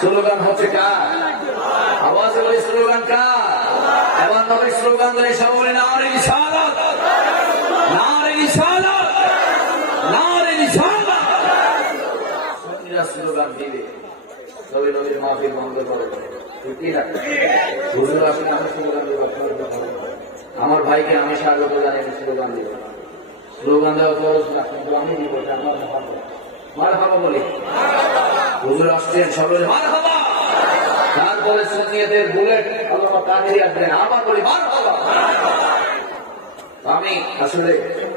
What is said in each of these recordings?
Slogan হচ্ছে কার? আওয়াজে বলি স্লোগান কার? এবার নবীর স্লোগান ধরে সব বলে নারে রিসালাত, নারে রিসালাত, নারে রিসালাত। সুন্নিরা স্লোগান দিবে তবে নবীর মাহফিল বন্ধ করে দেবে। হুজুর আসলে আমি স্লোগান দেব, আমার ভাইকে আমি স্বাগত জানাই, স্লোগান দেব। স্লোগান দেওয়া খরচ না, কিন্তু আমি দিব আমার মারহাবা বলি। হুজুর আসছেন সবাই মারহাবা, তারপরে সুন্নিয়তের বুলেট আল্লাহ কাঁধে রাখবেন, আবার বলি মারহাবা। আমি আসলে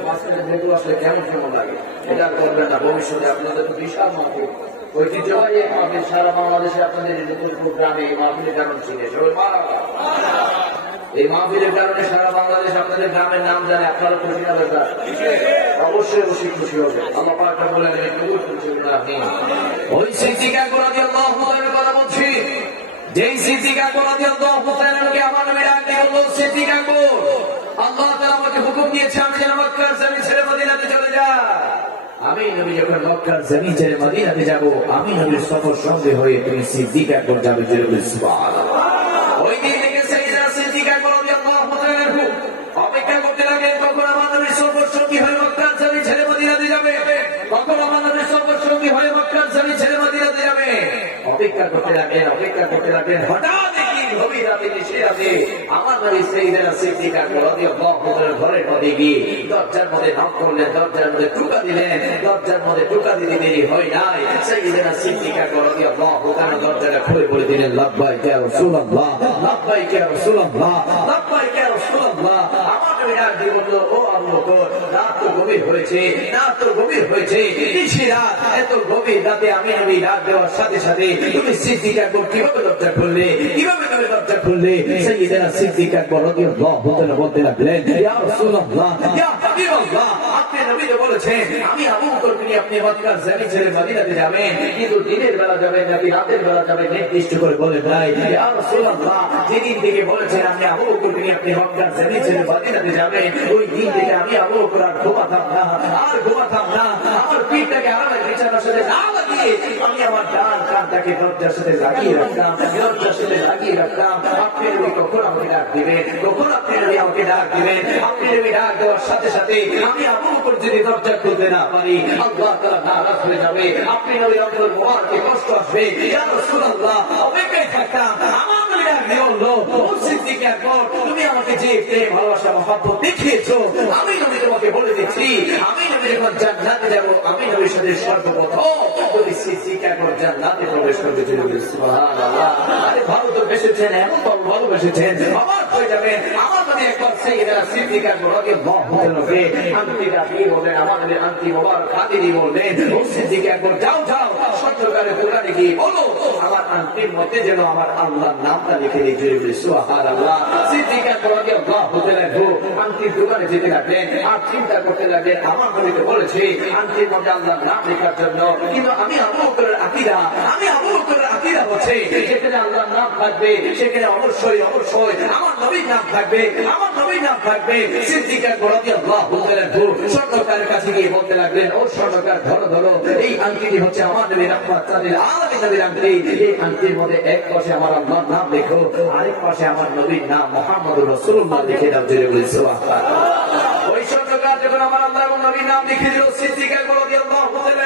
মাঝখানে যেগুলো আসলে কেমন কেমন লাগে এটা করবেন না। ভবিষ্যতে আপনাদের তো বিশাল মাহফিল, ঐতিহ্যবাহী এই মাহফিল, সারা বাংলাদেশে আপনাদের গ্রামে এই মাহফিলের কারণ ছিল সবাই মারহাবা। এই মাহফিলের কারণে সারা বাংলাদেশ আপনাদের গ্রামের নাম জানে, আপনারা খুশি না দরকার? অবশ্যই অবশ্যই খুশি হবে। আল্লাহ পাক বলে দেবেন কবুল করছেন আপনি। ওই সিদ্দিক আকবর রাদিয়াল্লাহু তাআলার কথা বলছি, যেই সিদ্দিক আকবর রাদিয়াল্লাহু তাআলাকে আমার নবী ডাক দিয়ে বলল, সিদ্দিক আকবর, আল্লাহ তাআলা আমাকে হুকুম দিয়েছে আমি যেন মক্কার জমিন ছেড়ে মদিনাতে চলে যাই। আমি নবী যখন মক্কার জমিন ছেড়ে মদিনাতে যাব, আমি নবীর সফর সঙ্গে হয়ে তুমি সিদ্দিক আকবর যাবে। সুবহানাল্লাহ। ওই দিন থেকে সাইয়েদনা সিদ্দিক আকবর রাদিয়াল্লাহু তাআলা অপেক্ষা করতে লাগলেন কখন আমার নবীর সফর সঙ্গী হয়ে মক্কার জমিন ছেড়ে মদিনাতে যাবে, কখন আমার নবীর সফর সঙ্গী হয়ে মক্কার জমিন ছেড়ে মদিনাতে যাবে। অপেক্ষা করতে লাগলেন, অপেক্ষা করতে লাগলেন। হঠাৎ একদিন গভীর রাতে এসে আছে আমার নবী সাইয়েদনা সিদ্দিক আকবর রাদিয়াল্লাহু তাআলার ঘরের মধ্যে গিয়ে দরজার মধ্যে নক করলেন, দরজার মধ্যে টোকা দিলেন। দরজার মধ্যে টোকা দিতে দেরি হয় নাই, সাইয়েদনা সিদ্দিক আকবর রাদিয়াল্লাহু তাআলা দরজাটা খুলে বলে দিলেন, লাব্বাইক ইয়া রাসূলুল্লাহ, লাব্বাইক ইয়া রাসূলুল্লাহ, লাব্বাইক ইয়া রাসূলুল্লাহ। আমার নবী ডাক দিয়ে বলল, ও আবু বকর, রাত তো গভীর হয়েছে, রাত তো গভীর হয়েছে, নিশি রাত, এত গভীর রাতে আমি নবী ডাক দেওয়ার সাথে সাথে তুমি সিদ্দিক আকবর কিভাবে দরজা খুললে, কিভাবে তুমি দরজা খুললে? সাইয়েদনা সিদ্দিক আকবর রাদিয়াল্লাহু তাআলা বলতে লাগলেন, ইয়া রাসূলুল্লাহ, ইয়া হাবিবাল্লাহ, আপনি নবী বলেছেন আমি আবু বকরকে নিয়ে আপনি মক্কার জমিন ছেড়ে মদিনাতে যাবেন, কিন্তু দিনের বেলা যাবেন নাকি রাতের বেলা যাবেন নির্দিষ্ট করে বলেন নাই। ইয়া রাসূলুল্লাহ, যেদিন থেকে বলেছেন আপনি আবু বকরকে নিয়ে আপনি মক্কার জমিন ছেড়ে মদিনাতে যাবেন, ওই দিন থেকে আমি আবু বকর আর ঘুমাতাম না, আর ঘুমাতাম না। আমার পিঠটাকে আরামের বিছানার সাথে না লাগিয়ে আমি আমার ডান কানটাকে দরজার সাথে লাগিয়ে রাখতাম, দরজার সাথে লাগিয়ে রাখতাম। আপনি নবী কখন আমাকে ডাক দিবেন, কখন আপনি নবী আমাকে ডাক দিবেন? আপনি নবী ডাক দেওয়ার সাথে সাথে আমি আবু বকর যদি দরজা খুলতে না পারি, আল্লাহ তাআলা নারাজ হয়ে যাবে, আপনি নবী আব্দুল মুবারকে কষ্ট আসবে। ইয়া রাসূলুল্লাহ, অপেক্ষায় থাকতাম। আমার নবী ডাক দিয়ে বলল, ও সিদ্দিক আকবর, তুমি আমাকে যে প্রেম ভালোবাসা মহব্বত দেখিয়েছো, আমি নবী তোমাকে বলে দিচ্ছি, আমি নবী যখন জান্নাতে যাব, আমি নবীর সাথে সর্বপ্রথম ওই সিদ্দিক আকবর জান্নাতে প্রবেশ করবে। সুবহানাল্লাহ। আরে ভালো তো বেসেছেন, এমন ভালোবেসেছেন, অবাক হয়ে যাবেন। আমার নবী একবার সাইয়েদনা সিদ্দিক আকবর রাদিয়াল্লাহু তাআলাকে আংটিটা দিয়ে বলেন, আমার নবী আংটি মোবারক হাতে দিয়ে বললেন, ও সিদ্দিক আকবর, যাও যাও সত্যকারে দোকানে গিয়ে বলো আমার আংটির মধ্যে যেন আমার আল্লাহর নামটা লিখে দিতে। সুবহানাল্লাহ। সিদ্দিক আকবর রাদিয়াল্লাহু তাআলা আংটির দোকানে যেতে লাগলেন আর চিন্তা করতে লাগলেন, আমার নবীকে বলেছে আংটির মধ্যে আল্লাহর নাম লেখার জন্য, কিন্তু আমি আবু বকরের আকীদা, আমি আবু বকরের আকীদা হচ্ছে যেখানে আল্লাহর নাম থাকবে সেখানে অবশ্যই অবশ্যই আমার নবীর নাম থাকবে, আমার নবীর নাম থাকবে। সিদ্দিক আকবর রাদিয়াল্লাহু তাআলা স্বর্ণকারের কাছে গিয়ে বলতে লাগলেন, ও স্বর্ণকার, ধরো ধরো, এই আংটিটি হচ্ছে আমার নবী রাহমাতুল লিল আলামিন নবীর আংটি। এই আংটির মধ্যে এক পাশে আমার আল্লাহর নাম লেখো, আরেক পাশে আমার নবীর নাম মুহাম্মদুর রাসূলুল্লাহ লিখে দাও। জোরে বলি সুবহানাল্লাহ। ওই স্বর্ণকার যখন আমার আল্লাহ এবং নবীর নাম লিখে দিল, সিদ্দিক আকবর রাদিয়াল্লাহু তাআলা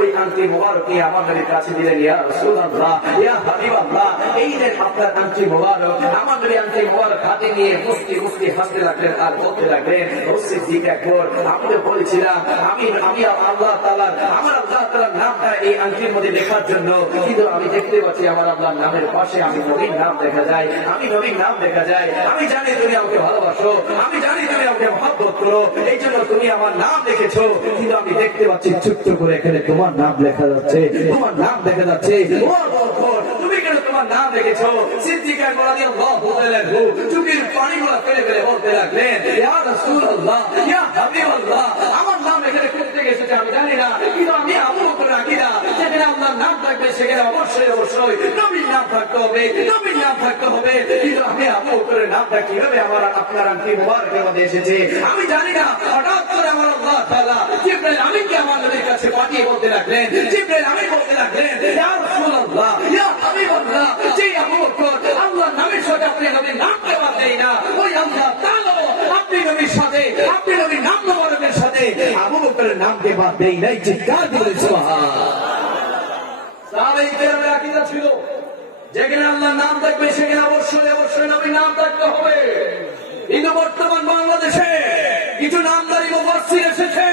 ওই আংটি মোবারক নিয়ে আমার নবীর কাছে দিলেন, ইয়া রাসূলুল্লাহ, ইয়া হাবিবাল্লাহ, এই যে আপনার আংটি মোবারক। আমার নবী আংটি মোবারক হাতে নিয়ে মুস্কি মুস্কি হাসতে লাগলেন আর বলতে লাগলেন, ও সিদ্দিক আকবর, আমি তো বলেছিলাম আমি আল্লাহ তাআলা, আমার আল্লাহ তাআলার নামটা এই আংটির মধ্যে লেখার জন্য, কিন্তু আমি দেখতে পাচ্ছি আমার আল্লাহর নামের পাশে আমি নবীর নাম দেখা যায়, আমি নবীর নাম দেখা যায়। আমি জানি তুমি আমাকে ভালোবাসো, আমি জানি তুমি আমাকে মহব্বত করো, এই জন্য তুমি আমার নাম লিখেছো, কিন্তু আমি দেখতে পাচ্ছি ছোট্ট করে এখানে তোমার নাম লেখা যাচ্ছে, তোমার নাম দেখা যাচ্ছে। তুমি কেন তোমার নাম লিখেছো? সিদ্দিক আকবর রাদিয়াল্লাহু তাআলা চোখের পানিগুলো ফেলে ফেলে বলতে লাগলেন, ইয়া রাসূলুল্লাহ, ইয়া হাবিবাল্লাহ, আমার নাম এখানে করতে গেছে আমি জানি না, কিন্তু আমি আবু বকরের আকীদা, যেখানে আপনার নাম থাকবে সেখানে অবশ্যই অবশ্যই নবীর নাম থাকতে হবে, নবীর নাম থাকতে হবে। কিন্তু আমি আবু বকরের নামটা কিভাবে আমার আপনার আংটি মুবারকের মধ্যে এসেছে আমি জানি না। হঠাৎ করে আমার আল্লাহ তাআলা জিবরাইল আমিনকে আমার নবীর কাছে পাঠিয়ে বলতে লাগলেন, জিবরাইল আমিন বলতে লাগলেন, ইয়া রাসূলুল্লাহ, ইয়া হাবিবাল্লাহ, যে আবু বকর আল্লাহর নামের সাথে আপনি নবীর নামকে বাদ দেয় না, ওই আল্লাহ তাআলা আপনি নবীর সাথে, আপনি নবীর নাম মোবারকের সাথে আবু বকরের নামকে বাদ দেয় নাই। চিৎকার করে সুবহানাল্লাহ। সাহাবায়ে কেরামের আকীদা ছিল যেখানে আল্লাহর নাম থাকবে সেখানে অবশ্যই অবশ্যই নবীর নাম থাকতে হবে। কিন্তু বর্তমান বাংলাদেশে কিছু নামদারি মুফাসসির এসেছে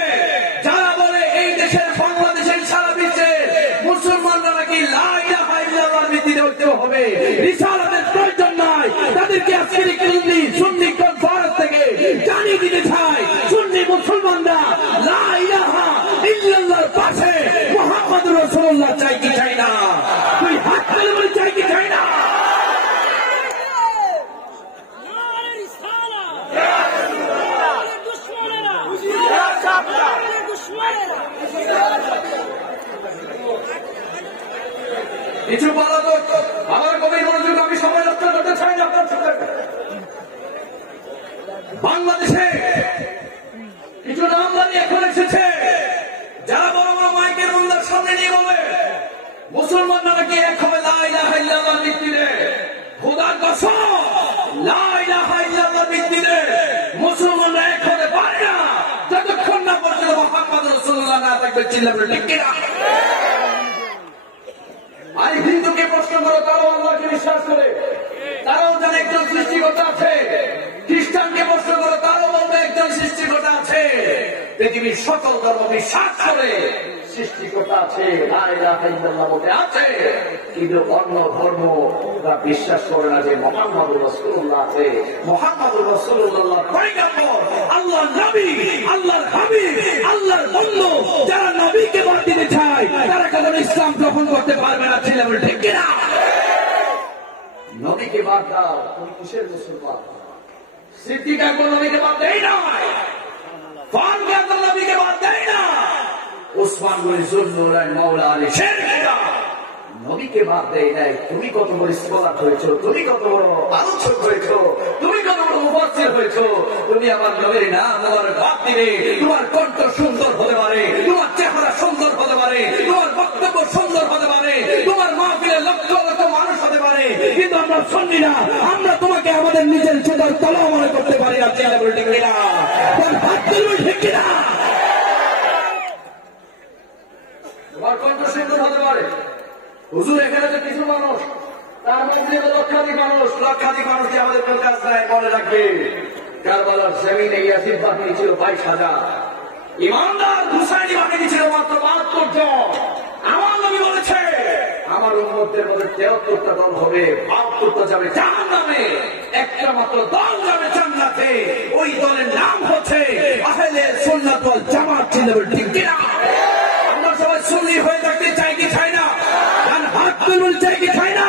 যারা বলে এই দেশের বাংলাদেশের সারা বিশ্বে মুসলমানরা নাকি লা ইলাহা ইল্লাল্লাহর ভিত্তিতে হতে হবে, রিসালাতের প্রয়োজন নাই। তাদেরকে আজকের সুন্নি কনফারেন্স থেকে জানিয়ে দিতে চাই, সুন্নি মুসলমানরা লা ইলাহা ইল্লাল্লাহর পাশে মুহাম্মদুর রাসূলুল্লাহ চাই কি চাই না? তুই হাত তুলে বলে চাই কি চাই না? কিছু পলাতক আমার কবির মনোযোগ আমি সময় নষ্ট করতে চাই না। বাংলাদেশে কিছু নামদারি এখন এসেছে যারা বড় বড় মাইকের রুমদার সামনে নিয়ে বলে মুসলমানরা নাকি এক হবে লা ইলাহা ইল্লাল্লাহর ভিত্তিতে। খোদার কসম, লা ইলাহা ইল্লাল্লাহর ভিত্তিতে মুসলমানরা এক হতে পারে না যতক্ষণ না পর্যন্ত মুহাম্মদ রাসূলুল্লাহ না থাকবে। চিল্লাবেন ঠিক কিনা? আর হিন্দুকে প্রশ্ন করো, তারাও আল্লাহকে বিশ্বাস করে, তারাও জানে একজন সৃষ্টিকর্তা আছে। খ্রিস্টানকে প্রশ্ন করো, তারাও বলবে একজন সৃষ্টিকর্তা আছে। পৃথিবীর সকল ধর্ম বিশ্বাস করে সৃষ্টিকর্তা আছে, লা ইলাহা ইল্লাল্লাহ বলতে আছে, কিন্তু অন্য ধর্ম বিশ্বাস করে না যে মুহাম্মদুর রাসূলুল্লাহ আছে। মুহাম্মদুর রাসূলুল্লাহ পয়গম্বর, আল্লাহর নবী, আল্লাহর হাবিব, আল্লাহর বন্ধু। যারা নবীকে বাদ দিতে চায় তারা কখনো ইসলাম গ্রহণ করতে পারবে না। ছিল ঠিক কিনা? নবীকে বাদ দাও, তুমি কিসের মুসলমান? সিদ্দিক আকবর নবীকে বাদ দেয় না, ফারুক আকবর নবীকে বাদ দেয় না, ওসমান গনি জুলনুরাইন মাওলা আলী শেরকিরা নবীকে বাদ দেয় নাই। তুমি কত বড় স্কলার হয়েছো, তুমি কত বড় আলোচক হয়েছো, তুমি কত বড় মুফাসসির হয়েছো, তুমি আমার নবীর নাম আমার বাদ দিলে তোমার কণ্ঠ সুন্দর হতে পারে, তোমার চেহারা সুন্দর হতে পারে, তোমার বক্তব্য সুন্দর হতে পারে, তোমার মাহফিলে লক্ষ লক্ষ মানুষ হতে পারে, কিন্তু আমরা শুনি না, আমরা তোমাকে আমাদের নিজের চোখের তলা মনে করতে পারি না। চিল্লা বলে ঠিক কিনা? হাত তুলবে ঠিক কিনা? তোমার কণ্ঠ সুন্দর হতে পারে। হুজুর এখানে যে কিছু মানুষ, তার মধ্যে লক্ষাধিক মানুষ, লক্ষাধিক মানুষ যে আমাদের কাজ নাই, মনে রাখবে কারবালার জমিনে ইয়াসিন বাহিনী ছিল 22,000, ইমানদার হুসাইনি বাহিনী ছিল মাত্র 72 জন। আমার নবী বলেছে আমার উম্মতের মধ্যে 73টা দল হবে, 72টা যাবে জাহান্নামে, একটা মাত্র দল যাবে জান্নাতে। ওই দলের নাম হচ্ছে আহলে সুন্নাত ওয়াল জামাত। ঠিক কিনা? আমরা সবাই সুন্নি হয়ে থাকতে চাই কি চাই না? হাত তুলুন, চাই কি চাই না?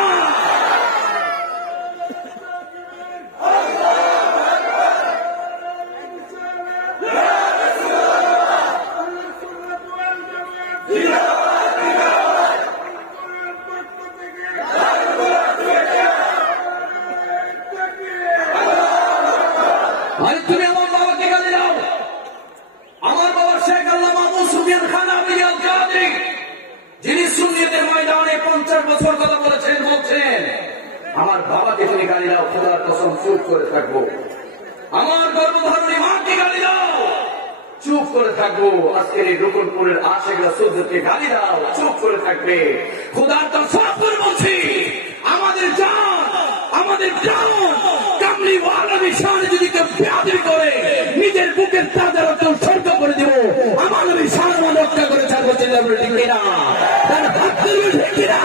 তুমি আমার বাবাকে গালি দাও, আমার বাবা শেখ আল্লামা আবু সুফিয়ান খান আমিয়াল কাদরি, যিনি সুন্নিয়তের ময়দানে 50 বছর কথা বলেছেন, বলছেন আমার বাবাকে তুমি গালি দাও, খোদার কসম চুপ করে থাকবো। আমার গর্ভধারণী মাকে গালি দাও, চুপ করে থাকবো। আজকের এই রুকনপুরের আশেখ রাসূলদেরকে গালি দাও, চুপ করে থাকবে। খোদার কসম করে বলছি, আমাদের জান, আমাদের জান কামলি ওয়ালার শানে যদি কেউ বেয়াদবি করে নিজের বুকের তাজা রক্ত উৎসর্গ করে দিব। আমার নবী সম্মান রক্ষা করে ছাড়বো। চিল্লা বলে ঠিক কিনা? তার হাত তুলবে ঠিক কিনা?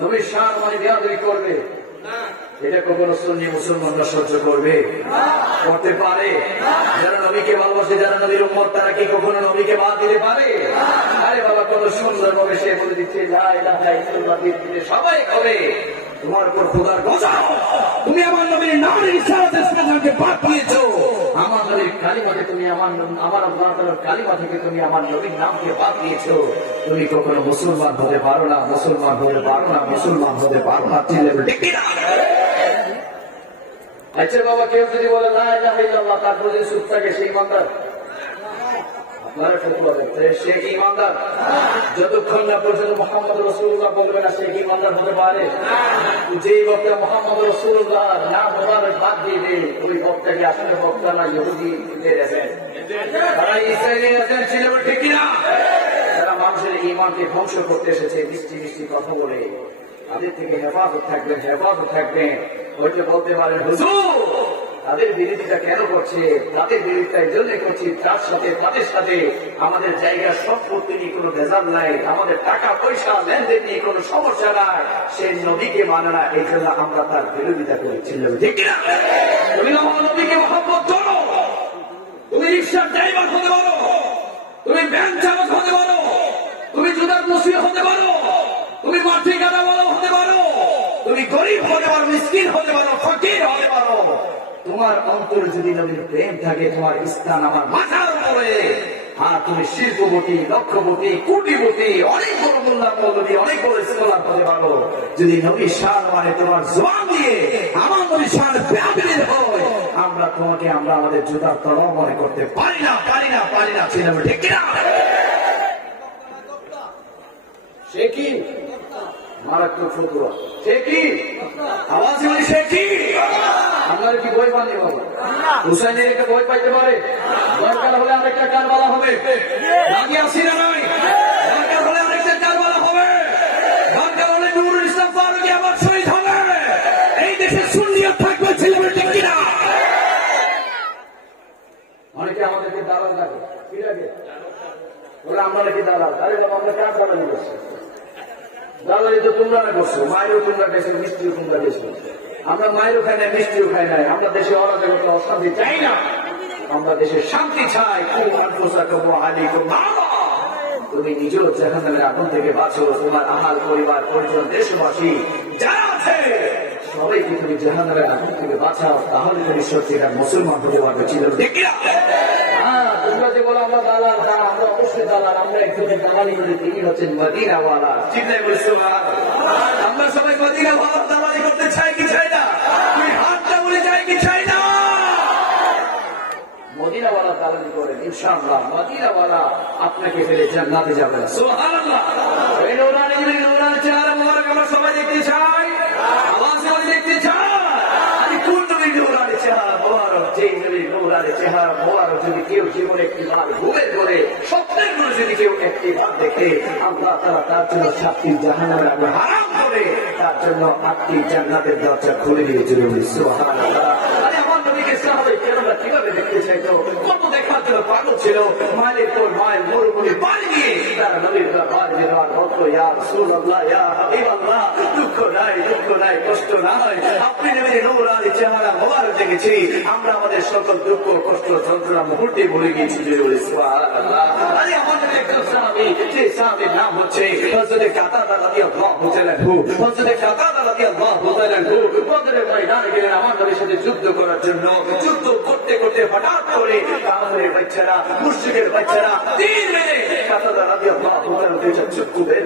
নবীর সম্মান বেয়াদবি করবে, এটা কখনো সুন্নি মুসলমানরা সহ্য করবে? করতে পারে? যারা নবীকে ভালোবাসে, যারা নবীর উম্মত, তারা কি কখনো নবীকে বাদ দিতে পারে? আরে বাবা, কত সুন্দর ভাবে সে বলে দিচ্ছে লা ইলাহা ইল্লাল্লাহ, সবাই করে তোমার উপর খোদার গজব। তুমি আমার নবীর নামের ইশারাতে ইসলামকে বাদ দিয়েছো। আমার নবীর কালিমাতে তুমি আমার আল্লাহ তাআলার কালিমা থেকে তুমি আমার নবীর নামকে বাদ দিয়েছো। তুমি কখনো মুসলমান হতে পারো না, মুসলমান হতে পারো না, মুসলমান হতে পারো না। ঠিক না? আচ্ছা বাবা, কেউ যদি বলে লা ইলাহা ইল্লাল্লাহ তারপর যদি চুপ থাকে সেই ইমানদার? আপনারা ফতোয়া দেন, সে কি ইমানদার? যতক্ষণ না পর্যন্ত মুহাম্মদ রাসূলুল্লাহ বলবে না সে কি ইমানদার হতে পারে? যে বক্তা মুহাম্মদ রাসূলুল্লাহ না মোবারক বাদ দিয়ে দেয় ওই বক্তাকে আসলে বক্তা না ইহুদি এসেন, তারা ইসরায়েলি এসেন, ছিল ঠিক কিনা? তারা মানুষের ইমানকে ধ্বংস করতে এসেছে মিষ্টি মিষ্টি কথা বলে। তাদের থেকে হেফাজত থাকবেন, হেফাজত থাকবেন। হয়তো বলতে পারেন হুজুর তাদের বিরোধিতা কেন করছে? তাদের বিরোধিতা এই জন্য করছি তাদের সাথে আমাদের জায়গার সম্পত্তি নিয়ে কোনো ভেজাল নাই, আমাদের টাকা পয়সা লেনদেন নিয়ে কোনো সমস্যা নাই। সে নবীকে মানে না, এই জন্য আমরা তার বিরোধিতা করেছি। ঠিক কিনা? তুমি নবীকে মহব্বত করো, তুমি রিক্সার ড্রাইভার হতে পারো, তুমি ভ্যান চালক হতে পারো, তুমি জুতার মুসির হতে পারো, তুমি মাটি কাটাওয়ালা হতে পারো, তুমি গরিব হতে পারো, মিসকিন হতে পারো, ফকির হতে পারো। তোমার অন্তরে যদি নবীর প্রেম থাকে, তোমার স্থান আমার মাথার উপরে। হ্যাঁ, তুমি শিল্পপতি, লক্ষপতি, কোটিপতি, অনেক বড় মোল্লা মৌলভী, অনেক বড় স্কলার হতে পারো। যদি নবীর শান মানে তোমার জবান দিয়ে আমার নবীর শান ব্যাপীর হয়, আমরা তোমাকে আমরা আমাদের জুতার তলাও মনে করতে পারি না, পারি না, পারি না। ছিল ঠিক কিনা? সে কি মারাত্মক ফতুয়া? সে কি আওয়াজ মানে? সে কি আপনারা কি বই পাননি বাবু? হুসাইনের একটা বই পাইতে পারে? দরকার হলে আরেকটা কারবালা হবে। রাজি আছি না নাই? দরকার হলে আরেকটা কারবালা হবে। দরকার হলে নুরুল ইসলাম ফারুকী আবার শহীদ হবে। এই দেশে সুন্নিয়ত থাকবে। ছেলেমেয়ে ঠিক কিনা? অনেকে আমাদেরকে দালাল ডাকে, কি ডাকে? বলে আমরা নাকি দালাল। আরে বাবা, আমরা কার দালালি করছি? দালালি তো তোমরা না করছো, মায়েরও তোমরা গেছো, মিষ্টিও তোমরা গেছো। আমরা মায়েরও খাই নাই, মিষ্টিও খাই নাই। আমরা দেশে অরাজকতা অশান্তি চাই না, আমরা দেশে শান্তি চাই। তুমি নিজেও জাহান্নামের আগুন থেকে বাঁচো, তোমার আহাল পরিবার পরিজন দেশবাসী যারা আছে সবাইকে তুমি জাহান্নামের আগুন থেকে বাঁচাও, তাহলে তুমি সত্যিকার মুসলমান হতে পারবে। ছিল ঠিক কিনা? তোমরা যে বলো আমরা দালাল, আমরা অবশ্যই দালাল। আমরা একজনের দালালি করি, তিনি হচ্ছেন মদিনাওয়ালা। চিন্তাই বলছো আমরা সবাই মদিনাওয়ালা দালালি করতে চাই কি চাই না? তুমি হাতটা বলে চাই কি চাই না? মদিনাওয়ালা দালালি করেন, ইনশাআল্লাহ মদিনাওয়ালা আপনাকে ফেলে জান্নাতে যাবে। সুবহানাল্লাহ। এই নূরানি চেহারা মোবারক আমরা সবাই দেখতে চাই, আওয়াজ করে দেখতে চাই। আমি কোন নবীর নূরানি চেহারা মোবারক, যে নবীর নূরানি চেহারা মোবারক যদি কেউ জীবনে একটি বার ঘুমের করে স্বপ্নের করে যদি কেউ একটি বার দেখে, আল্লাহ তাআলা তার জন্য 7টি জাহান্নামের আগুন হারাম করে তার জন্য 8টি জান্নাতের দরজা খুলে দিয়ে চলে গেল। সুবহানাল্লাহ। আরে আমার নবীকে সাহাবায়ে কেরামরা কিভাবে দেখতে চাইতো, কত দেখার জন্য পাগল ছিল। মাইলের পর মাইল মরুভূমি পাড়ি দিয়ে তারা নবীর দরবারে যাওয়ার মত, ইয়া রাসূলুল্লাহ, ইয়া হাবিবাল্লাহ, দুঃখ নাই, দুঃখ নাই, কষ্ট নাই, আপনি নবীর নূরানি চেহারা মোবারক দেখেছি, আমরা আমাদের সকল দুঃখ কষ্ট যন্ত্রণা মুহূর্তে ভুলে গিয়েছি। সুবহানাল্লাহ। আরে আমার নবী একজন সাহাবী, যে সাহাবীর নাম হচ্ছে হযরত কাতাদা রাদিয়াল্লাহু তাআলা আনহু। হযরত কাতাদা রাদিয়াল্লাহু তাআলা আনহু বদরের ময়দানে গেলেন আমার নবীর সাথে যুদ্ধ করার জন্য। যুদ্ধ করতে করতে হঠাৎ করে কাফেরের বাচ্চারা, মুশরিকের বাচ্চারা তীর মেরে কাতাদা রাদিয়াল্লাহু তাআলা দুইটা চক্ষু বের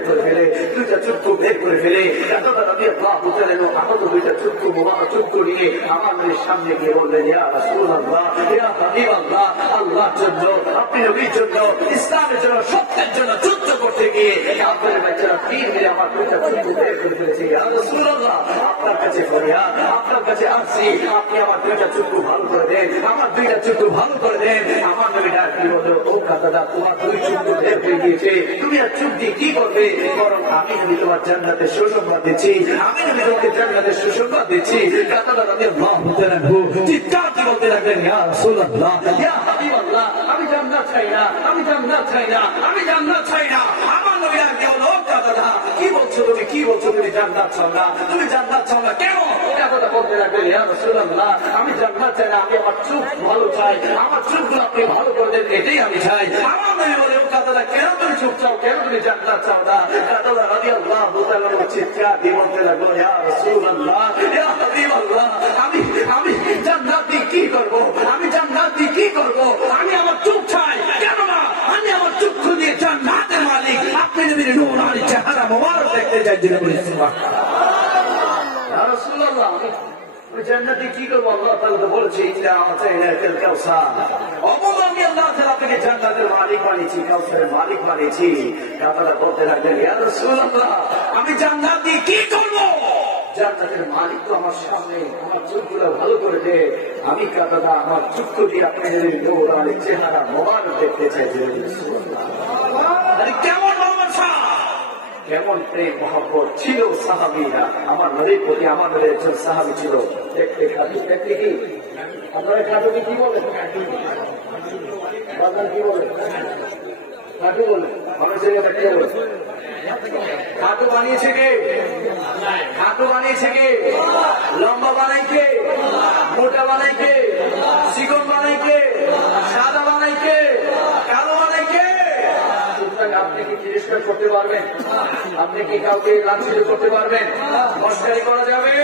করে ফেলে, কাতাদা রাদিয়াল্লাহু তাআলা আহত দুইটা চক্ষু মোবারক চক্ষু নিয়ে আমার নবীর সামনে গিয়ে বললেন, ইয়া রাসূলুল্লাহ, ইয়া হাবিবাল্লাহ, আল্লাহর জন্য, আপনি নবীর জন্য, ইসলামের জন্য, সত্যের জন্য যুদ্ধ করতে গিয়ে কাফেরের বাচ্চারা তীর মেরে আমার দুইটা চক্ষু বের করে ফেলেছে। ইয়া রাসূলুল্লাহ, আপনার কাছে ফরিয়াদ, আপনার কাছে আসছি, আপনি আমার দুইটা চক্ষু ভালো করে দেন, আমার দুইটা চক্ষু ভালো করে দেন। আমার নবী ডাক দিয়ে বলল, ও কাতাদা, তোমার দুই চক্ষু বের হয়ে গিয়েছে, তুমি আর চোখ দিয়ে কি করবে? বরং আমি নবী তোমার জান্নাতের সুসংবাদ দিচ্ছি, আমি নবী তোমাকে জান্নাতের সুসংবাদ দিচ্ছি। কাতাদা রাদিয়াল্লাহু তাআলা আনহু চিৎকার দিয়ে বলতে লাগলেন, ইয়া রাসূলুল্লাহ, ইয়া হাবিবাল্লাহ, আমি জান্নাত চাই না, আমি জান্নাত চাই না, আমি জান্নাত চাই না। আমার নবী আর কেউ লোক, কাতাদা কি বলছো তুমি, কি বলছো? তুমি জান্নাত চাও না, তুমি জান্নাত চাও না কেন? কাতাদা বলতে লাগলেন, ইয়া রাসূলুল্লাহ, আমি জান্নাত চাই না, আমি আমার চোখ ভালো চাই, আমার চোখগুলো আপনি ভালো করে দেন, এটাই আমি চাই। আমার নবী বলে, ও কাতাদা কেন তুমি চোখ চাও, কেন তুমি জান্নাত চাও না? কাতাদা রাদিয়াল্লাহু তাআলা চিৎকার দিয়ে বলতে লাগলো, ইয়া রাসূলুল্লাহ, ইয়া হাবিবাল্লাহ, আমি জান্নাত দিয়ে কি করব? আমি জান্নাত দিয়ে কি করব? আমি আমার চোখ চাই, কেন না? আমি আমার চক্ষু দিয়ে জান্নাতের মালিক আপনি নবীর নূরানি চেহারা মোবারক দেখতে চাই। দিলে বলে, সুবহানাল্লাহ। ইয়া রাসূলুল্লাহ, ওই জান্নাতে কি করবো? আল্লাহ তাআলা তো বলেছে ইন্না আতাইনাকাল কাউসার, অবশ্যই আমি আল্লাহ তাআলা আপনাকে জান্নাতের মালিক বানিয়েছি, কাউসারের মালিক বানিয়েছি। কাফেররা বলতে লাগলেন ইয়া রাসূলুল্লাহ আমি জান্নাত দিয়ে কি করব? জান্নাতের মালিক তো আমার সামনে, আমার চোখগুলো ভালো করে দে, আমি কাদাদা আমার চক্ষু দিয়ে আপনাদের নূরানি চেহারা মোবারক দেখতে চাই। কেমন ভালোবাসা, কেমন প্রেম মহব্বত ছিল সাহাবীরা আমার নবীর প্রতি। আমার নবীর একজন সাহাবী ছিল দেখতে খাটু, দেখতে কি আপনারা খাটুকে কি বলেন? বাজার কি বলেন? খাটু বলেন, আমার জায়গায় দেখতে বলেন। খাটু বানিয়েছে কে? খাটু বানিয়েছে কে? লম্বা বানাই কে? মোটা বানাই কে? চিকন বানাই কে? সাদা বানাই কে? কালো বানাই কে? আপনি কি তিরস্কার করতে পারবেন? আপনি কি কাউকে লাঞ্ছিত করতে পারবেন? মস্কারি করা যাবে?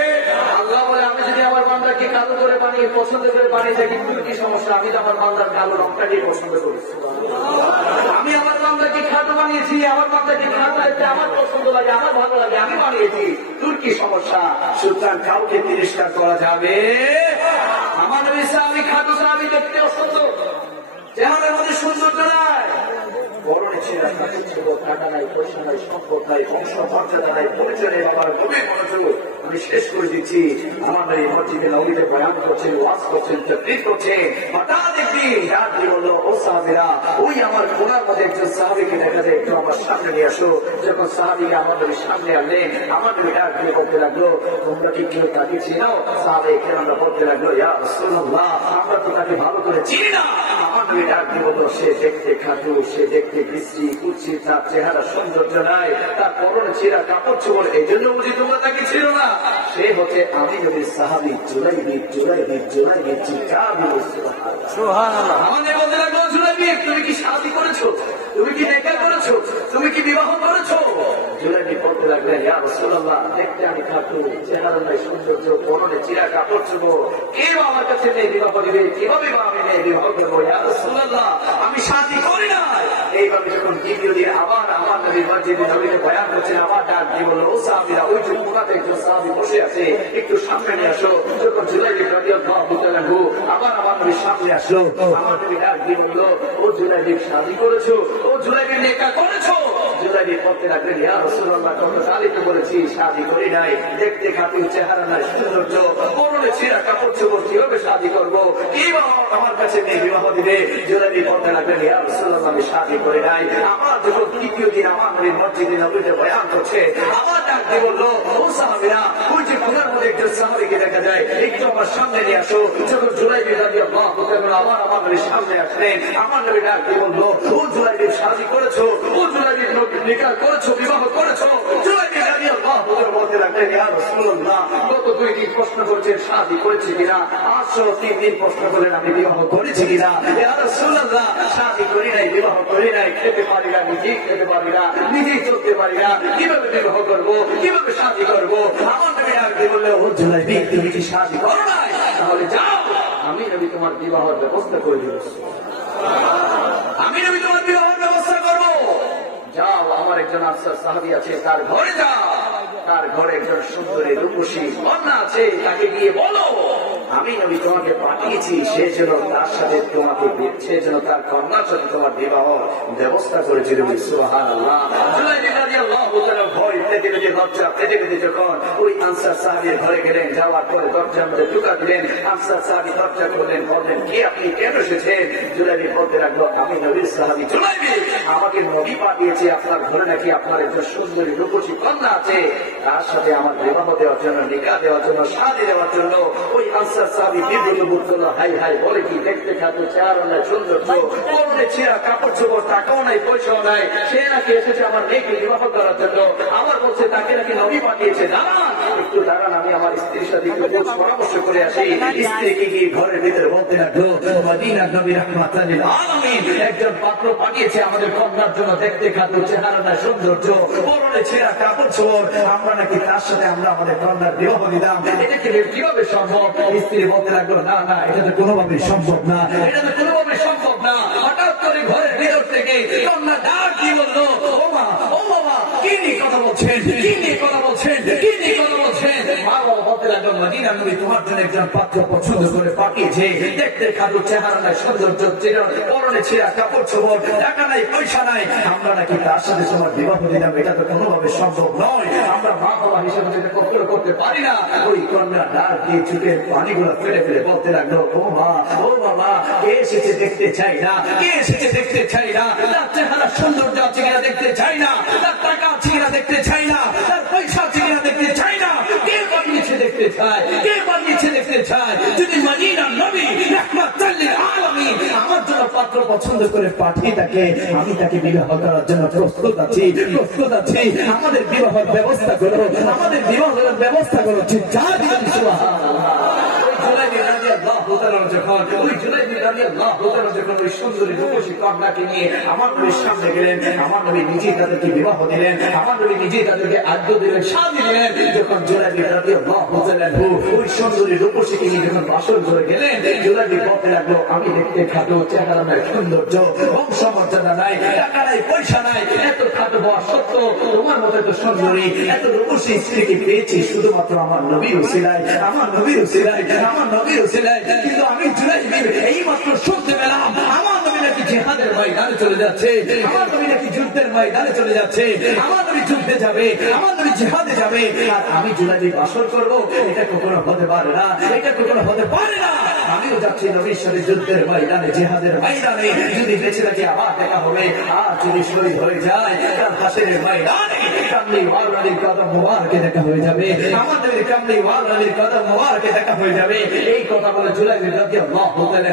আল্লাহ বলে আমি যদি আমার বান্দাকে কালো করে বানিয়ে পছন্দ করে বানিয়ে থাকি কি সমস্যা? আমি তো আমার বান্দার কালো রংটাকে পছন্দ করি। আমি আমার বান্দাকে খাটো বানিয়েছি, আমার বান্দাকে খাটো দেখতে আমার পছন্দ লাগে, আমার ভালো লাগে, আমি বানিয়েছি, তোর কি সমস্যা? সুতরাং কাউকে তিরস্কার করা যাবে? আমার নবী সাহাবী খাটো সাহাবী দেখতে অসুন্দর, চেহারার মধ্যে সৌন্দর্য নাই, বরণে ছেড়া ছিল, টাকা নাই, পয়সা নাই, সম্পদ নাই, বংশ মর্যাদা নাই, পরিচয় নেই। আমার গভীর মনোযোগ আমি শেষ করে দিচ্ছি। আমার এই মসজিদে নবীতে বয়ান করছেন, ওয়াজ করছেন, তাকরীর করছেন। হঠাৎ একদিন ডাক দিয়ে বললো ও সাহাবীরা, ওই আমার কোনার মধ্যে একজন সাহাবীকে দেখা যায়, একটু আমার সামনে নিয়ে আসো। যখন সাহাবীকে আমার নবীর সামনে আনলেন, আমার নবী ডাক দিয়ে বলতে লাগলো তোমরা কি কেউ তাকে চিনো? সাহাবায়ে কেরামরা বলতে লাগলো ইয়া রাসূলুল্লাহ আমরা তো তাকে ভালো করে চিনি না। আমার নবী ডাক দিয়ে বললো সে দেখতে খাটু, সে দেখতে বিশ্রী কুচ্ছি, তার চেহারা সৌন্দর্য নাই, তার পরনে ছেঁড়া কাপড় চোপড়, এই জন্য বুঝি তোমরা তাকে ছিল না। সে হচ্ছে আমি নবীর সাহাবী জুলাইবিব। সুবহানাল্লাহ। আমাদের বলতে লাগলো জুলাইবিব তুমি কি শাদী করেছো? তুমি কি নেকাহ করেছো? তুমি কি বিবাহ করেছো? জুলাইবিব বলতে লাগলেন ইয়া রাসূলুল্লাহ দেখতে আমি খাটু, চেহারা নাই সৌন্দর্য, পরনে ছেঁড়া কাপড় চোপড়, কেউ আমার কাছে নেই বিবাহ দিবে, কিভাবে আমি নেই বিবাহ করবো? ইয়া রাসূলুল্লাহ আমি শাদী করি না। এইভাবে যখন দ্বিতীয় দিন আবার আমার নবী মসজিদে নবীকে বয়ান করছেন, আমার ডাক দিয়ে বললো ও সাহাবীরা ওই যে কোনাতে একজন সাহাবী বসে আছে, একটু সামনে নিয়ে আসো। যখন জুলাইবিব রাদিয়াল্লাহু তাআলা আনহু আবার আমার নবীর সামনে আসলো, আমার নবী ডাক দিয়ে বললো ও জুলাইবিব শাদী করেছো? ও জুলাইবিব নেকাহ করেছো? জুলাইবিব বলতে লাগলেন ইয়া রাসূলুল্লাহ কত শাদী তো বলেছি, শাদী করি নাই, দেখতে খাটু, চেহারা নাই সৌন্দর্য, পরনে ছেঁড়া কাপড় চোপড়, কিভাবে শাদী করবো? কিভাবে আমার কাছে নেই বিবাহ দিবে? জুলাইবিব বলতে লাগলেন ইয়া রাসূলুল্লাহ আমি শাদী করে নাই। আমার যখন তৃতীয় দিন আমার নবীর মসজিদে নবীতে বয়ান করছে, আমার ডাক দিয়ে বললো ও সাহাবীরা ওই যে কোনার মধ্যে একজন সাহাবীকে দেখা যায়, একটু আমার সামনে নিয়ে আসো। যখন জুলাইবিব রাদিয়াল্লাহু তাআলা আবার আমার নবীর সামনে আসলেন, আমার নবী ডাক দিয়ে বললো ও জুলাইবিব শাদী করেছো? ও জুলাইবিব নিকাহ করেছো, বিবাহ করেছো? জুলাইবিব রাদিয়াল্লাহু তাআলা বলতে লাগলেন ইয়া রাসূলুল্লাহ গত 2 দিন প্রশ্ন করছেন শাদী করেছি কিনা, আজ 3 দিন প্রশ্ন করলেন আমি বিবাহ করেছি কিনা। ইয়া রাসূলুল্লাহ শাদী করি নাই, বিবাহ করি নাই, খেতে পারি না, নিজেই খেতে পারি না, নিজেই চলতে পারি না, কিভাবে বিবাহ করবো, কিভাবে শাদী করবো? আমার নবী ডাক দিয়ে বললে ও জুলাইবিব তুমি কি শাদী করো নাই? তাহলে যাও, আমি নবী তোমার বিবাহের ব্যবস্থা করে দিব, আমি নবী তোমার বিবাহের ব্যবস্থা করবো। যাও, আমার একজন আনসার সাহাবী আছে, তার ঘরে যাও, তার ঘরে একজন সুন্দরী রূপসী কন্যা আছে, তাকে গিয়ে বলো আমি নবী তোমাকে পাঠিয়েছি, সে যেন তার সাথে তোমাকে, সে যেন তার কন্যার সাথে তোমার বিবাহ ব্যবস্থা করেছিল। সুবহানাল্লাহ। জুলাইবিব রাদিয়াল্লাহু তাআলা ভয় পেতে পেতে, লজ্জা পেতে পেতে যখন ওই আনসার সাহাবীর ঘরে গেলেন, যাওয়ার পরে দরজার মধ্যে ঢুকা দিলেন। আনসার সাহাবী দরজা খুললেন, বললেন কে আপনি, কেন এসেছেন? জুলাইবিব বলতে লাগলো আমি নবীর সাহাবী জুলাইবিব, আমাকে নবী পাঠিয়েছে আপনার ঘরে নাকি আপনার একজন সুন্দরী রূপসী কন্যা আছে, তার সাথে আমার বিবাহ দেওয়ার জন্য, নিকাহ দেওয়ার জন্য, শাদী দেওয়ার জন্য। ওই আনসার সাহাবী বিদ্যুৎ বুদ্ধ হাই হাই বলে কি দেখতে খাতে, চেহারা নাই সৌন্দর্য, পরনে ছেঁড়া কাপড় চোপড়, টাকাও নাই, পয়সাও নাই, সে নাকি এসেছে আমার মেয়েকে বিবাহ করার জন্য। আমার বলছে তাকে নাকি নবী পাঠিয়েছে। দাঁড়ান, একটু দাঁড়ান, আমি আমার স্ত্রীর সাথে একটু খোঁজ পরামর্শ করে আসি। স্ত্রীকে গিয়ে ঘরের ভিতরে বলতে লাগলো মদিনার নবী রাহমাতাল লিল আলামিন একজন পাত্র পাঠিয়েছে আমাদের কন্যার জন্য, দেখতে খাতে, চেহারা নাই সৌন্দর্য, পরনে ছেঁড়া কাপড় চোপড়, আমরা নাকি তার সাথে আমরা আমাদের কন্যার বিবাহ দিলাম, এটা কিভাবে সম্ভব? স্ত্রী বলতে লাগলো না না, এটা তো কোনোভাবেই সম্ভব না, এটা তো কোনোভাবেই সম্ভব না। হঠাৎ করে ঘরের ভিতর থেকে কন্যা ডাক দিয়ে বললো ও মা, ও বাবা, কি নিয়ে কথা বলছেন, কি নিয়ে কথা বলছেন, কি নিয়ে কথা বলছেন? মা বাবা বলতে লাগলো মদিনা নবী তোমার জন্য একজন পাত্র পছন্দ করে পাঠিয়েছে। দেখতে খাদু চেহারা নাই, সৌন্দর্য পরনে ছেঁড়া কাপড় চোপড়, টাকা নাই পয়সা নাই, আমরা নাকি তার সাথে তোমার বিবাহ দিলাম, এটা তো কোনোভাবে সম্ভব নয়। আমরা মা বাবা হিসেবে যেটা কখনো করতে পারি না। ওই কন্যা ডাক দিয়ে চোখের পানিগুলো ফেলে ফেলে বলতে লাগলো, ও মা, ও বাবা, কে এসেছে দেখতে চাই না, কে এসেছে দেখতে চাই না, তার চেহারা সৌন্দর্য আছে কিনা দেখতে চাই না, তার টাকা আছে কিনা দেখতে চাই না, তার পয়সা আছে কিনা দেখতে চাই না, কে বানিয়েছে দেখতে চাই, কে বানিয়েছে দেখতে চাই। যদি মদিনার নবী রাহমাতুল লিল আলামিন আমার জন্য পাত্র পছন্দ করে পাঠিয়ে থাকে, আমি তাকে বিবাহ করার জন্য প্রস্তুত আছি, প্রস্তুত আছি। আমাদের বিবাহের ব্যবস্থা করো, আমাদের বিবাহের ব্যবস্থা করো। যা দিবেন সুবহানাল্লাহ। সুন্দরী রূপসী কন্যাকে নিয়ে আমার নবীর সামনে গেলেন, আমার নবী নিজেই তাদেরকে বিবাহ দিলেন, আমার নবী নিজেই তাদেরকে আদ্য দিলেন, শাদী দিলেন। যখন জুলাইবি রাদিয়াল্লাহু তাআলা ওই সুন্দরী রূপসীকে নিয়ে যখন বাসর করে গেলেন, জুলাইবি বলতে লাগলো, আমি দেখতে খাটো, চেহারা নাই, সৌন্দর্য, বংশ মর্যাদা নাই, টাকা নাই, পয়সা নাই, এত খাটো হওয়া সত্ত্বেও তোমার মতো এত সুন্দরী, এত রূপসী স্ত্রীকে পেয়েছি শুধুমাত্র আমার নবীর উসিলায়, আমার নবীর উসিলায়, আমার নবীর উসিলায়। কিন্তু আমি জুলাইবি এই মাত্র শুনতে পেলাম আমার নবী নাকি জিহাদের ময়দানে চলে যাচ্ছে, আমার নবী নাকি যুদ্ধের ময়দানে চলে যাচ্ছে, আমার নবী যুদ্ধে যাবে, আমার নবী জিহাদে যাবে, আর আমি জুলাইবি বাসর করবো। এটা কখনো হতে পারে না, এটা কখনো হতে পারে না। আমিও যাচ্ছি নবীর সাথে যুদ্ধের ময়দানে, জিহাদের ময়দানে। যদি বেঁচে থাকি আবার দেখা হবে, আর যদি শহীদ হয়ে যায় তার হাসরের ময়দানে কামলি ওয়ালির কদম মোবারকে দেখা হয়ে যাবে, আমাদের কামলি ওয়ালির কদম মোবারকে দেখা হয়ে যাবে। এই কথা বলে জুলাইবি রাদিয়াল্লাহু তাআলা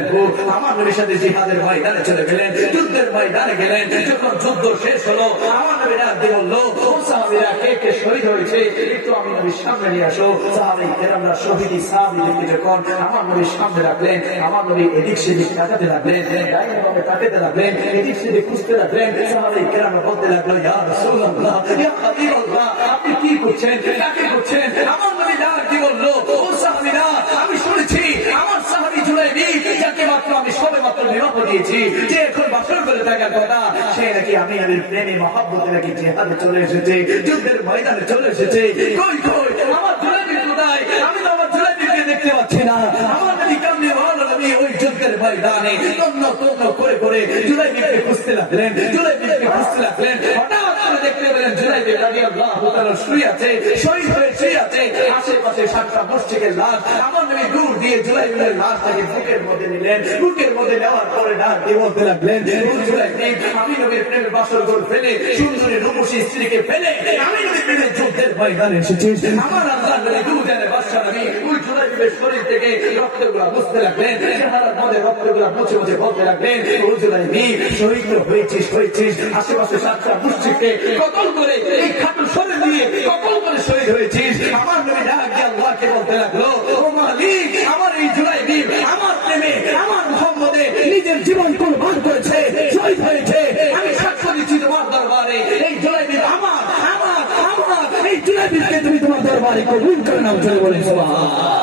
আমার নবীর সাথে জিহাদের ময়দানে চলে গেলেন, যুদ্ধের ময়দানে গেলেন। যখন যুদ্ধ শেষ হলো, আমার নবী ডাক দিয়ে বলল, ও সাহাবীরা, কে কে শহীদ হয়েছে একটু আমি নবীর সামনে নিয়ে আসো। সাহাবায়ে কেরামরা শহীদি সাহাবীদেরকে যখন আমার নবীর সামনে রাখলেন, আমার নবী এদিক সেদিক তাকাতে লাগলেন, ডাইনে বামে তাকাতে লাগলেন, এদিক সেদিক খুঁজতে লাগলেন। সাহাবায়ে কেরামরা বলতে লাগলো, ইয়া রাসূলুল্লাহ, ইয়া হাবিবাল্লাহ, আপনি কি করছেন, কাকে করছেন? আমার নবী ডাক দিয়ে বলল, ও সাহাবীরা, আমি শুনেছি আমার সাহাবী জুলাইবি, যাকে মাত্র আমি সবে মাত্র বিবাহ দিয়েছি, যে এখন বাসর করে থাকার কথা, সে নাকি আমি প্রেমে মহব্বতে নাকি জিহাদে চলে এসেছে, যুদ্ধের ময়দানে চলে এসেছে। কই কই আমার জুলাইবি কোথায়? আমি তো আমার জুলাইবিকে দেখতে পাচ্ছি না। আমার নবী কামলি ওয়ালা নবী ওই যুদ্ধের ময়দানে তন্ন তন্ন করে করে জুলাইবিকে খুঁজতে লাগলেন, জুলাইবিকে খুঁজতে লাগলেন। হঠাৎ করে দেখতে পেলেন জুলাইবি রাদিয়াল্লাহু তাআলা শুয়ে আছে, শহীদ হয়ে শুয়ে আছে। আশেপাশে 7টা মুশরিকের লাশ। আমার নবী দূর দিয়ে জুলাইবির লাশটাকে বুকের মধ্যে নিলেন, বুকের মধ্যে নেওয়ার পরে ডাক দিয়ে বলতে লাগলেন, ও জুলাইবি, আমি নবীর প্রেমে বাসর ঘর ফেলে, সুন্দরী রূপসী স্ত্রীকে ফেলে আমি নবীর প্রেমে যুদ্ধের ময়দানে এসেছি। আমার আল্লাহ নবী দুজানের বাদশা নবী ওই জুলাইবির শরীর থেকে রক্তগুলো মুছতে লাগলেন, চেহারার মধ্যে রক্তগুলো মুছে মুছে বলতে লাগলেন, ও জুলাইবি, শহীদ হয়েছিস হয়েছিস, আশেপাশে 7টা মুশরিককে কতল করে এই খাটো শরীর দিয়ে কতল করে শহীদ হয়েছিস। আমার নবী ডাক দিয়ে আল্লাহকে বলতে লাগলো, ও মালিক, আমার এই জুলাইবি আমার প্রেমে, আমার মুহাম্মদে নিজের জীবন কুরবান করেছে, শহীদ হয়েছে। আমি সাক্ষ্য দিচ্ছি তোমার দরবারে, এই জুলাইবি আমার, আমার, আমার, এই জুলাইবিকে তুমি তোমার দরবারে কবুল করে নাও। চলে বলেন সুবহানাল্লাহ।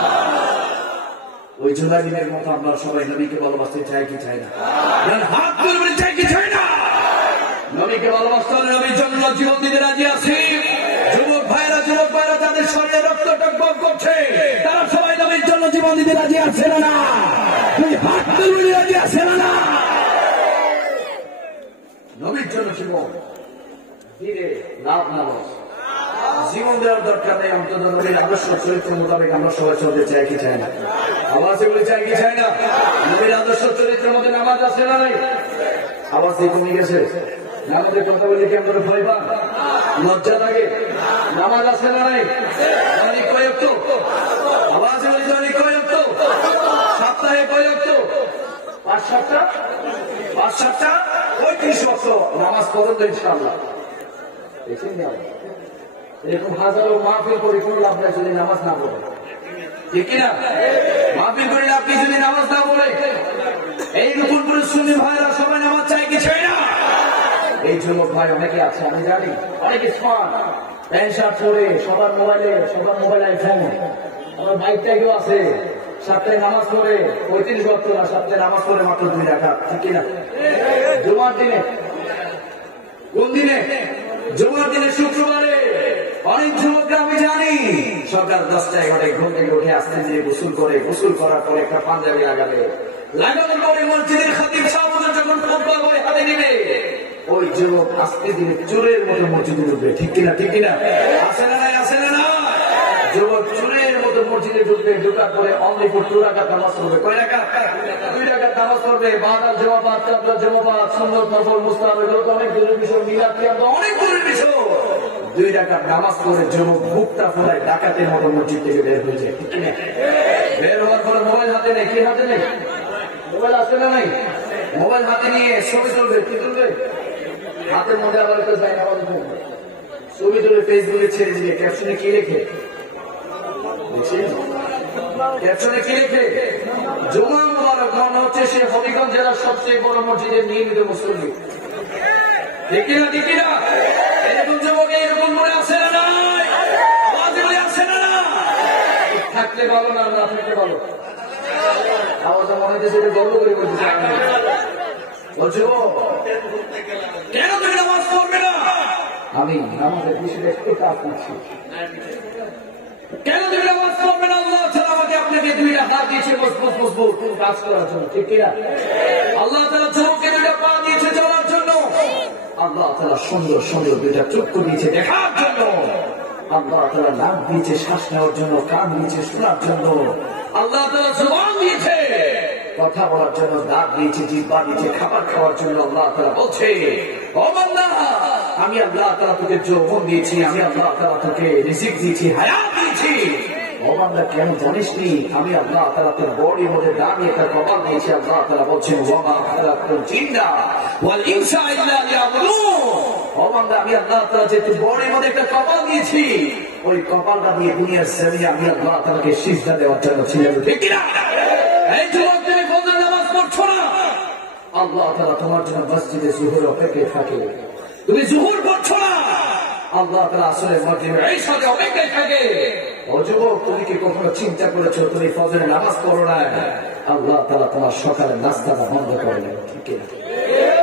ওই জুলাইবির মতো আমরা সবাই নবীকে ভালোবাসতে চাই কি চাই না? হাত তুলে বলে চাই কি চাই না? নবীকে ভালোবাসতে হলে নবীর জন্য জীবন দিতে রাজি আছি। যুবক ভাইরা, যুবক ভাইরা যাদের শরীরে রক্ত টকবক করছে, তারা সবাই নবীর জন্য জীবন দিতে রাজি আছে না? হাত তুলে রাজি আছে না? নবীর জন্য জীবন ধীরে লাভ না লস, জীবন দেওয়ার দরকার নেই। অন্তত নবীর আদর্শ চরিত্র মোতাবেক আমরা সবাই চলতে চাই কি চাই না? আওয়াজ এগুলি চাই কি চাই না? নবীর আদর্শ চরিত্রের মধ্যে নামাজ আছে না নাই? আওয়াজ দিয়ে কমে গেছে। নামাজের কথা বলে কি আমরা ভয় পান? লজ্জা লাগে? নামাজ আছে না নাই? জানি কয়েক তো আওয়াজ বলি, জানি কয়েক তো সপ্তাহে কয়েক তো 5-7টা 35 বছর নামাজ পড়েন তো ইনশাআল্লাহ। দেখছেন না, এরকম হাজারো মাহফিল করে কোনো লাভ নাই যদি নামাজ না পড়ে, ঠিক কিনা? মাহফিল করে আপনি যদি নামাজ না পড়ে, এই নতুন করে সুন্নি ভাইরা সবাই নামাজ চাই কি চাই না? এই যুবক ভাই অনেকে আছে, আমি জানি, অনেকে স্মার্ট, প্যান্ট শার্ট পরে, সবার মোবাইল আইফোন, আমার বাইকটাকেও আছে, সপ্তাহে নামাজ পড়ে 35 বছর, আর সপ্তাহে নামাজ পড়ে মাত্র 2 রাকাত, ঠিক কিনা? জুমার দিনে, কোন দিনে? জুমার দিনে, শুক্রবারে অনেক যুবক যুবকরা আমি জানি সকাল 10টা-11টায় ঘুম থেকে উঠে আসতে ধীরে গোসল করে, গোসল করার পরে একটা পাঞ্জাবি লাগানোর পরে মসজিদের খাতিব সাহেব যখন খুতবা করে হাতে দিবে, ওই যুবক আস্তে ধীরে চোরের মতো মসজিদে ঢুকবে। ঠিক কিনা? ঠিক কিনা? আসে না নাই? আসে না না? যুবক চোরের মতো মসজিদে ঢুকবে, ঢোকার পরে অনলি ফর 2 রাকাত নামাজ পড়বে। কয় রাকাত? 2 রাকাত নামাজ পড়বে। বাদাল জমাবাদ, চাদর জমাবাদ, সুন্নত, নফল, মুস্তাহাব, এগুলো তো অনেক দূরের বিষয়, মিলাদ কিয়াম তো অনেক দূরের বিষয়। 2 রাকাত নামাজ পড়ে যুবক বুকটা ফোলায় ডাকাতের মতো মসজিদ থেকে বের হয়ে যায়। ঠিক কিনা? বের হওয়ার পরে মোবাইল হাতে নেই। কি হাতে নেই? মোবাইল আছে না নাই? মোবাইল হাতে নিয়ে ছবি তুলবে। কি তুলবে? হাতের মধ্যে আবার একটা যায় নামাজ পড়বে, ছবি তুলে ফেসবুকে ছেড়ে দিয়ে ক্যাপশনে কি লেখে? ক্যাপশনে কি লেখে? জুমা মুবারক মনে হচ্ছে সে হবিগঞ্জ জেলার সবচেয়ে বড় মসজিদের নিয়মিত মুসল্লি। ঠিক কিনা? ঠিক কিনা? এরকম যুবক এরকম মনে আছে না নাই? আওয়াজ বলে আছে না না? থাকলে ভালো, না না থাকলে ভালো। আওয়াজ মনে হচ্ছে সেটা গর্ব করে বলতে চাই। কেন তুমি নামাজ পড়বে না? আমি নামাজের বিষয়ে একটু কাজ করছি। কেন তুমি নামাজ পড়বে না? আল্লাহ তাআলা আমাকে আপনাকে 2টা হাত দিয়েছে মজবুত কাজ করার জন্য। ঠিক কিনা? আল্লাহ তাআলা চোখকে 2টা পা দিয়েছে চলার জন্য। আল্লাহ তাআলা সুন্দর সুন্দর 2টা চক্ষু দিয়েছে দেখার জন্য। আল্লাহ তাআলা নাক দিয়েছে শ্বাস নেওয়ার জন্য, কান দিয়েছে শোনার জন্য। আল্লাহ তাআলা জবান দিয়েছে কথা বলার জন্য, দাঁত দিয়েছে, জিহ্বা দিয়েছে খাবার খাওয়ার জন্য। আল্লাহ তাআলা বলছে, ও বান্দা, আমি আল্লাহ তাআলা তোকে যৌবন দিয়েছি, আমি আল্লাহ তাআলা তোকে রিজিক দিয়েছি, হায়াত দিয়েছি। ও বান্দা কেন জানিস নি? আমি আল্লাহ তাআলা তোর বডির মধ্যে দামি একটা কপাল দিয়েছি। আল্লাহ তাআলা বলছেন, ওয়া মা খালাকতুল জিন্না ওয়াল ইনসা ইল্লা লিয়াবুদুন। ও বান্দা, আমি আল্লাহ তাআলা যে তোর বডির মধ্যে একটা কপাল দিয়েছি, ওই কপালটা দিয়ে দুনিয়ার জমিনে আমি আল্লাহ তাআলাকে সিজদা দেওয়ার জন্য ছিলাম। ঠিক কিনা? এই যুবক, তুমি ফজর নামাজ পড়ছো না, আল্লাহ তাআলা তোমার জন্য মসজিদে জোহর অপেক্ষায় থাকে। তুমি জোহর পড়ছো না, আল্লাহ তাআলা আসলে মসজিদে ইশাতে অপেক্ষায় থাকে। ও যুবক, তুমি কি কখনো চিন্তা করেছো তুমি ফজরের নামাজ পড়ো না, আল্লাহ তাআলা তোমার সকালের নাস্তাটা বন্ধ করে দেন? ঠিক কিনা?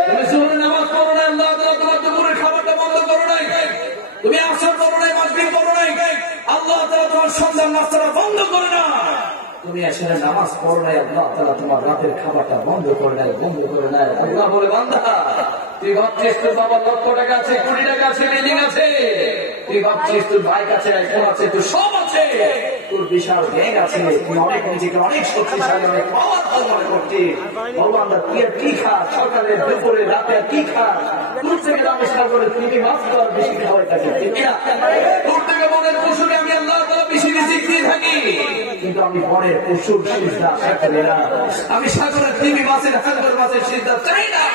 তুমি জোহরের নামাজ পড়ো না, আল্লাহ তাআলা তোমার দুপুরের খাবারটা বন্ধ করে নাই। তুমি আসর পড়ো নাই, মাগরিব পড়ো নাই, আল্লাহ তাআলা তোমার সন্ধ্যার নাস্তাটা বন্ধ করে না। তুমি আসলে নামাজ পড়ো নাই, আল্লাহ তাআলা তোমার রাতের খাবারটা বন্ধ করে নাই। আল্লাহ বলে, বান্দা, তুই ভাবছিস তোর বাবার লক্ষ টাকা আছে, কোটি টাকা আছে, বিল্ডিং আছে, তুই ভাবছিস তোর বাইক আছে, আইফোন আছে, তোর সব আছে, তোর বিশাল ব্যাগ আছে, তুই অনেক নিজেকে অনেক শক্তিশালী, অনেক পাওয়ারফুল মনে করছিস। বান্দা, তুই আর কি খাস? সকালে, দুপুরে, রাতে আর কি খাস? তোর থেকে রামেশ্বর করে তুমি মাছ তো আর বেশি খাওয়াই থাকে। তোর থেকে মনের পশুকে আমি আল্লাহ তাআলা বেশি রিজিক দিয়ে থাকি, কিন্তু আমি বনের পশুর সিজদা আশা করি না। আমি সাগরের তিমি মাছের, হাঙ্গর মাছের সিজদা চাই না।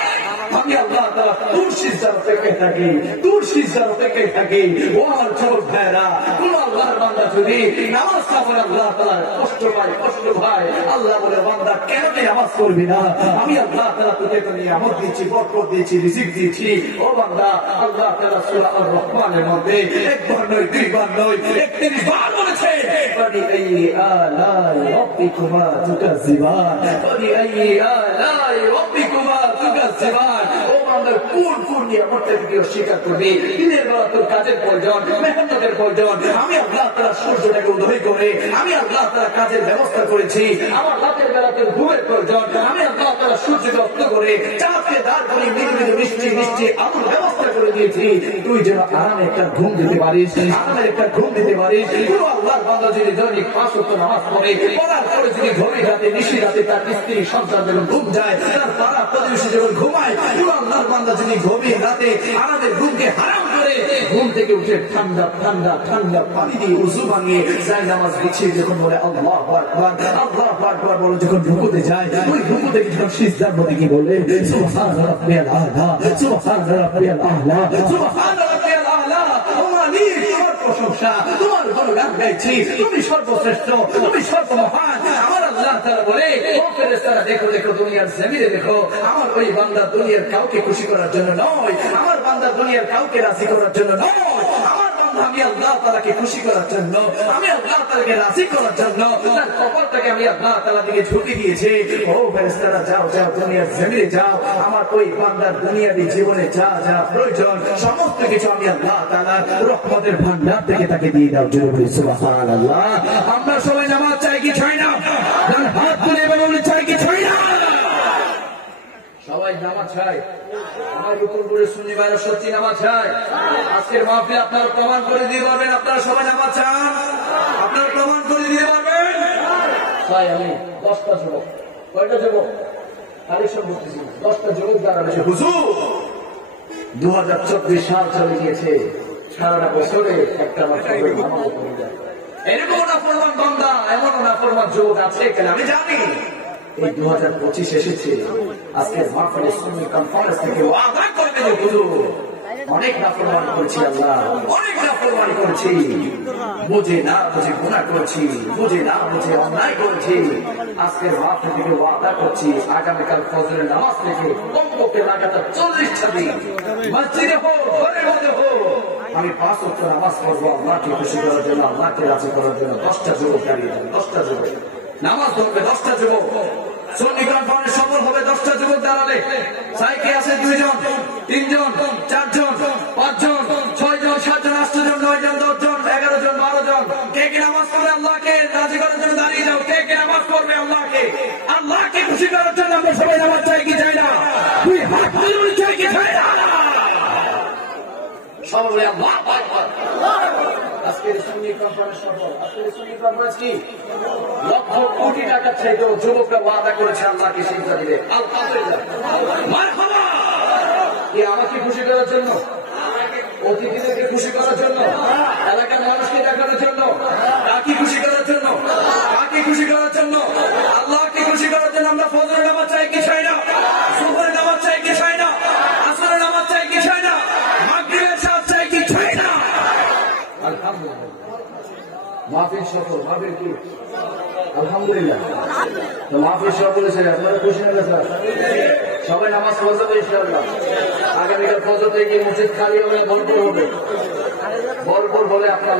আমি আল্লাহ তাআলা তোর সিজদার অপেক্ষায় থাকি, তোর সিজদার অপেক্ষায় থাকি। ও আমার যুবক ভাইরা, কোন আল্লাহর বান্দা যদি নামাজ না পড়ে আল্লাহ তাআলা কষ্ট পায়, কষ্ট পায়। আল্লাহ বলে, বান্দা কেন তুই নামাজ পড়বি না? আমি আল্লাহ তাআলা তোকে তো নিয়ামত দিয়েছি, বরকত দিয়েছি, রিজিক দিয়েছি। ও বান্দা, আল্লাহ তাআলা সূরা আর রহমানের মধ্যে একবার নয়, দুইবার নয়, 31 বার বলেছে, ফাবিআইয়ি আলাই রাব্বিকুমা তুকাজ্জিবান, ফাবিআইয়ি আলাই রাব্বিকুমা তুকাজ্জিবান। ও বান্দা, কোন নিয়ামতকে অস্বীকার করবি? দিনের বেলা তোর কাজের প্রয়োজন, মেহনতের প্রয়োজন। আমি আল্লাহ তাআলা সূর্যটাকে উদয় করে আমি আল্লাহ তাআলা কাজের ব্যবস্থা করেছি। আমার রাতের বেলা তোর ঘুমের প্রয়োজন, আমি আল্লাহ তাআলা সূর্যকে অস্ত করে চাঁদকে দাঁড় করে মৃদু মিষ্টি আলোর ব্যবস্থা করে দিয়েছি। তুই যেন আরামে একটা ঘুম দিতে পারিস, আরামের একটা ঘুম দিতে পারিস। পুরো আল্লাহর বান্দা যদি দৈনিক 5 ওয়াক্ত নামাজ পড়ে, পড়ার পরে যদি গভীর রাতে, নিশি রাতে তার স্ত্রী সন্তান যখন ঘুম যায়, তার পাড়া প্রতিবেশী যখন ঘুমায়, পুরো আল্লাহর বান্দা যদি গভীর রাতে আরামের ঘুমকে হারাম করে ঘুম থেকে উঠে ঠান্ডা ঠান্ডা ঠান্ডা পানি দিয়ে উযু বানিয়ে যায় নামাজ বিছিয়ে যখন বলে আল্লাহু আকবার, আল্লাহু আকবার বলে যখন রুকুতে যায়, ওই রুকু থেকে যখন সিজদার মধ্যে কি বলে, সুবহান রাব্বিয়াল আ'লা, সুবহান রাব্বিয়াল আ'লা, সুবহান রাব্বিয়াল আ'লা। ও মালিক, তোমার প্রশংসা, তোমার গুণগান গাইছি, তুমি সর্বশ্রেষ্ঠ, তুমি সর্বমহান। আমার আল্লাহ তাআলা বলে, ও ফেরেশতারা, দেখো দেখো দুনিয়ার জমিনে দেখো, আমার ওই বান্দা দুনিয়ার কাউকে খুশি করার জন্য নয়, আমার বান্দা দুনিয়ার কাউকে রাজি করার জন্য নয়, আমার আমি আল্লাহ তাআলাকে খুশি করার জন্য, আমি আল্লাহ তাআলাকে রাজি করার জন্য তার কপালটাকে আমি আল্লাহ তাআলা দিকে ঝুঁকি দিয়েছি। ও ফেরেশতারা যাও যাও, দুনিয়ার জমিনে যাও, আমার ওই বান্দার দুনিয়াবী জীবনে যা যা প্রয়োজন সমস্ত কিছু আমি আল্লাহ তাআলার রহমতের ভান্ডার থেকে তাকে দিয়ে দাও। জোরে বলি সুবহানাল্লাহ। আমরা সবাই নামাজ চাই কি চাই না? হাত তুলে বলি চাই কি চাই না? সবাই নামাজ চাই। আমার রুকুনপুরে সুন্নি ভাইরা সত্যি নামাজ চাই। আজকের মাহফিলে আপনারা প্রমাণ করে দিয়ে পারবেন আপনারা সবাই নামাজ চান? আপনারা প্রমাণ করে দিয়ে পারবেন? তাই আমি 10টা যুবক, কয়টা যুবক কালেকশন করতেছি, 10টা যুবক দাঁড়াবে। হুজুর 2024 সাল চলে গিয়েছে, সারাটা বছরে একটা মাত্র নামাজ পড়ে যায়। এরকম নাফরমান বান্দা, এমন নাফরমান যুবক আছে এখানে আমি জানি। এই 2025 এসেছে, আজকের মাহফিলে সুন্নি কনফারেন্স থেকে ওয়াদা করবে যে হুজুর অনেক নাফরমান করেছি, আল্লাহ অনেক নাফরমান করেছি, বুঝে না বুঝে গুনাহ করেছি, বুঝে না বুঝে অন্যায় করেছি। আজকের মাহফিল থেকে ওয়াদা করছি আগামীকাল ফজরের নামাজ থেকে কমপক্ষে লাগাতার 40টা দিন মসজিদে হোক ঘরের মধ্যে হোক আমি 5 ওয়াক্ত নামাজ পড়বো আল্লাহকে খুশি করার জন্য, আল্লাহকে রাজি করার জন্য। 10টা যুবক দাঁড়িয়ে যাবে, 10টা যুবক নামাজ পড়বে, 10টা যুবক সুন্নি কনফারেন্স সফল হবে। 10টা যুবক দাঁড়ালে সাইকে আছে 2 জন 3 জন 4 জন 5 জন 6 জন 7 জন 8 জন 9 জন 10 জন 11 জন 12 জন কে কে নামাজ পড়বে আল্লাহকে রাজি করার জন্য দাঁড়িয়ে যাও। কে কে নামাজ পড়বে আল্লাহকে খুশি করার জন্য? আমরা সবাই নামাজ চাই কি চাই না? তুই হাত তুলে চাই কি চাই না? সবাই আল্লাহ আকবার। আজকের সুন্নি কনফারেন্স সফল। আজকের সুন্নি কনফারেন্স কি লক্ষ কোটি টাকা চাইতেও যুবকরা ওয়াদা করেছে আল্লাহকে সিজদা দিবে। আলহামদুলিল্লাহ, মারহাবা। কি আমাকে খুশি করার জন্য, অতিথিদেরকে খুশি করার জন্য, এলাকার মানুষকে দেখানোর জন্য, কাকে খুশি করার জন্য? কাকে খুশি করার জন্য? আল্লাহকে খুশি করার জন্য। আমরা ফজরের নামাজ চাই কি চাই না? সুবহের নামাজ চাই কি চাই না? আসরের নামাজ চাই কি চাই না? মাগরিবের সালাত চাই কি চাই না? আলহামদুলিল্লাহ, মাহফিল সফল। মাহফিল কি আলহামদুলিল্লাহ, মাহফিল সফল হয়েছে। আপনারা খুশি না স্যার? সবাই নামাজ পড়বে ইনশাআল্লাহ। আগামীকাল ফজর থেকে মসজিদ খালি হবে, ভরপুর হবে, ভরপুর বলে আপনার